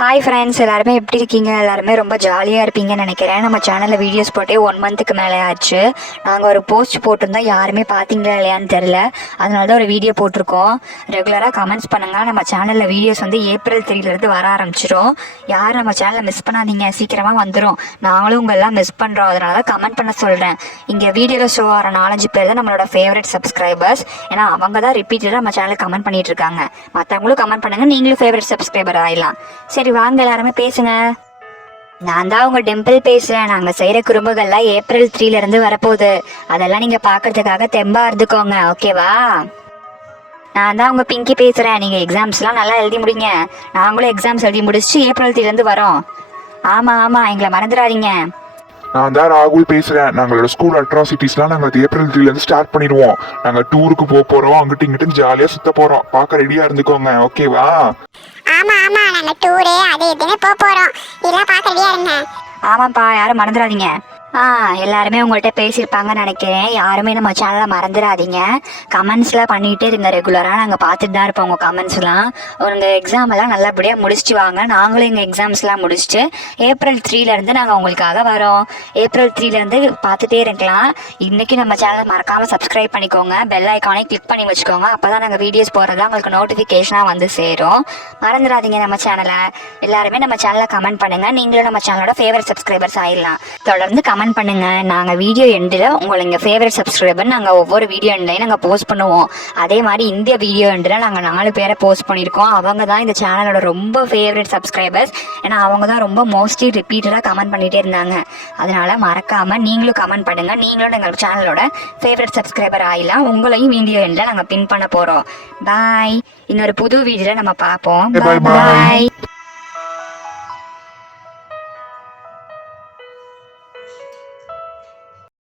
Hi friends, எல்லாருமே எப்படி இருக்கீங்க? எல்லாருமே ரொம்ப ஜாலியாக இருப்பீங்கன்னு நினைக்கிறேன். நம்ம சேனலில் வீடியோஸ் போட்டே 1 மந்த்துக்கு மேலே ஆச்சு. நாங்கள் ஒரு போஸ்ட் போட்டிருந்தோம், யாருமே பார்த்தீங்களா இல்லையான்னு தெரில. அதனால தான் ஒரு வீடியோ போட்டிருக்கோம். ரெகுலராக கமெண்ட்ஸ் பண்ணுங்கள். நம்ம சேனலில் வீடியோஸ் வந்து ஏப்ரல் 3 வர ஆரம்பிச்சிடும். யாரும் நம்ம சேனலை மிஸ் பண்ணாதீங்க, சீக்கிரமாக வந்துடும். நாங்களும் உங்களெல்லாம் மிஸ் பண்ணுறோம், அதனால தான் கமெண்ட் பண்ண சொல்கிறேன். இங்கே வீடியோவில் ஷோ ஆகிற 4-5 பேர் தான் நம்மளோட ஃபேவரட் சப்ஸ்கிரைபர்ஸ். ஏன்னா அவங்க தான் ரிப்பீட்டடாக நம்ம சேனலுக்கு கமெண்ட் பண்ணிட்டு இருக்காங்க. மற்றவங்களும் கமெண்ட் பண்ணுங்கள், நீங்களும் ஃபேவரட் சப்ஸ்கிரைபர் ஆகிடலாம். சரி வாங்க, எல்லாருமே பேசுங்க. நான் தான் உங்க டிம்பிள் பேசுறேன். நாங்க செய்யற குறும்புகள்லாம் ஏப்ரல் 3 வரப்போகுது. அதெல்லாம் நீங்க பாக்குறதுக்காக தெம்பா இருந்துக்கோங்க, ஓகேவா? நான் தான் உங்க பிங்கி பேசுறேன். நீங்க எக்ஸாம்ஸ்லாம் நல்லா எழுதி முடிங்க. நாங்களும் எக்ஸாம்ஸ் எழுதி முடிச்சுட்டு ஏப்ரல் 3 வரோம். ஆமா ஆமா, எங்களை மறந்துடாதீங்க. நான் தான் ராகுல் பேசுறேன். நாங்களோட ஸ்கூல் அட்ராசிட்டிஸ்லாம் நாங்கள் ஏப்ரல் 3 ஸ்டார்ட் பண்ணிடுவோம். நாங்கள் டூருக்கு போறோம், அங்கிட்டு இங்கிட்டு ஜாலியாக சுத்த போறோம். பார்க்க ரெடியா இருந்துக்கோங்க, ஓகேவா? ஆமா ஆமா, நாங்க டூரு அது இதுன்னு போறோம். இதெல்லாம் பார்க்க ரெடியா இருங்க. ஆமாப்பா, யாரும் மறந்துடாதீங்க. எல்லாருமே உங்கள்கிட்ட பேசியிருப்பாங்கன்னு நினைக்கிறேன். யாருமே நம்ம சேனலை மறந்துடாதீங்க. கமெண்ட்ஸ்லாம் பண்ணிகிட்டே இருங்க. ரெகுலராக நாங்கள் பார்த்துட்டு தான் இருப்போம் உங்கள் கமெண்ட்ஸ்லாம். உங்கள் எக்ஸாம் எல்லாம் நல்லபடியாக முடிச்சுட்டு வாங்க. நாங்களும் எங்கள் எக்ஸாம்ஸ்லாம் முடிச்சுட்டு ஏப்ரல் 3 நாங்கள் உங்களுக்காக வரோம். ஏப்ரல் 3 பார்த்துட்டே இருக்கலாம். இன்றைக்கி நம்ம சேனலை மறக்காமல் சப்ஸ்கிரைப் பண்ணிக்கோங்க. பெல் ஐக்கானே கிளிக் பண்ணி வச்சுக்கோங்க. அப்போ தான் நாங்கள் வீடியோஸ் போகிறதா உங்களுக்கு நோட்டிஃபிகேஷனாக வந்து சேரும். மறந்துடாதீங்க நம்ம சேனலை. எல்லாருமே நம்ம சேனலை கமெண்ட் பண்ணுங்கள். நீங்களும் நம்ம சேனலோட ஃபேவரட் சப்ஸ்கிரைபர்ஸ் ஆகிடலாம். தொடர்ந்து கமெண்ட் பண்ணுங்க. நாங்க வீடியோ எண்டில் உங்க ஃபேவரட் சப்ஸ்கிரைபர் நாங்க ஒவ்வொரு வீடியோ எண்ட்லையும் நாங்க போஸ்ட் பண்ணுவோம். அதே மாதிரி இந்த வீடியோ எண்டில் நாங்க 4 பேரை போஸ்ட் பண்ணியிருக்கோம். அவங்க தான் இந்த சேனலோட ரொம்ப ஃபேவரட் சப்ஸ்கிரைபர்ஸ். ஏன்னா அவங்க தான் ரொம்ப மோஸ்ட்லி ரிப்பீட்டடாக கமெண்ட் பண்ணிட்டே இருந்தாங்க. அதனால மறக்காம நீங்களும் கமெண்ட் பண்ணுங்க. நீங்களும் எங்கள் சேனலோட ஃபேவரட் சப்ஸ்கிரைபர் ஆகிடலாம். உங்களையும் வீடியோ எண்டில் நாங்கள் பின் பண்ண போறோம். பாய். இன்னொரு புது வீடியோல நம்ம பார்ப்போம். பாய்.